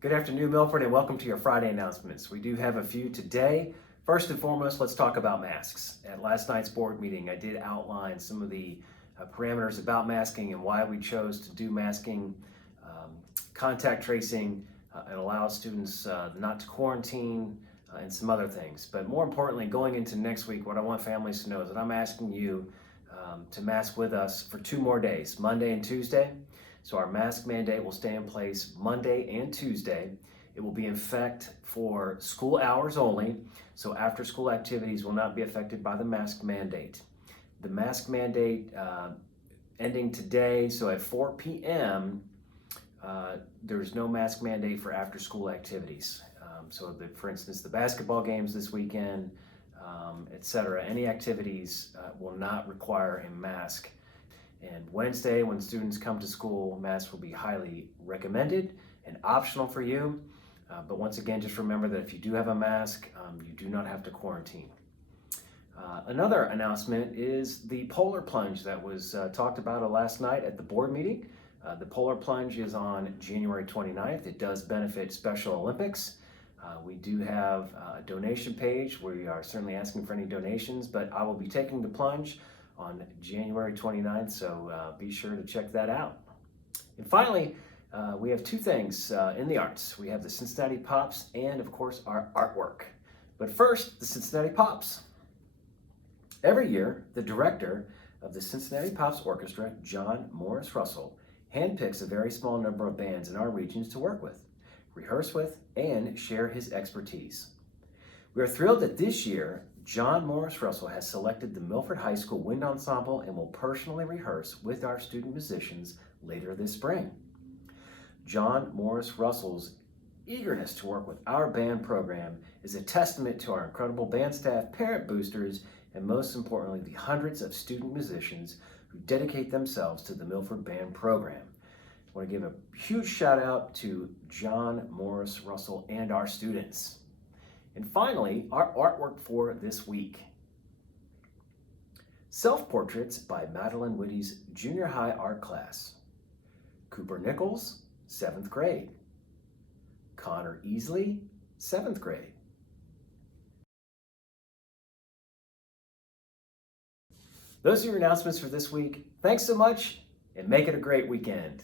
Good afternoon, Milford, and welcome to your Friday announcements. We do have a few today. First and foremost, let's talk about masks. At last night's board meeting, I did outline some of the parameters about masking and why we chose to do masking, contact tracing, and allow students not to quarantine, and some other things. But more importantly, going into next week, what I want families to know is that I'm asking you to mask with us for 2 more days, Monday and Tuesday. So our mask mandate will stay in place Monday and Tuesday. It will be in effect for school hours only, so after school activities will not be affected by the mask mandate. The mask mandate ending today, so at 4 p.m., there's no mask mandate for after school activities. For instance, the basketball games this weekend, etc., any activities will not require a mask. And Wednesday, when students come to school, masks will be highly recommended and optional for you. But once again, just remember that if you do have a mask, you do not have to quarantine. Another announcement is the polar plunge that was talked about last night at the board meeting. The polar plunge is on January 29th. It does benefit Special Olympics. We do have a donation page where we are certainly asking for any donations, but I will be taking the plunge on January 29th, so be sure to check that out. And finally, we have 2 things in the arts. We have the Cincinnati Pops and, of course, our artwork. But first, the Cincinnati Pops. Every year, the director of the Cincinnati Pops Orchestra, John Morris Russell, handpicks a very small number of bands in our regions to work with, rehearse with, and share his expertise. We are thrilled that this year, John Morris Russell has selected the Milford High School Wind Ensemble and will personally rehearse with our student musicians later this spring. John Morris Russell's eagerness to work with our band program is a testament to our incredible band staff, parent boosters, and most importantly, the hundreds of student musicians who dedicate themselves to the Milford Band program. I want to give a huge shout out to John Morris Russell and our students. And finally, our artwork for this week. Self-portraits by Madeline Whitty's junior high art class. Cooper Nichols, 7th grade. Connor Easley, 7th grade. Those are your announcements for this week. Thanks so much, and make it a great weekend.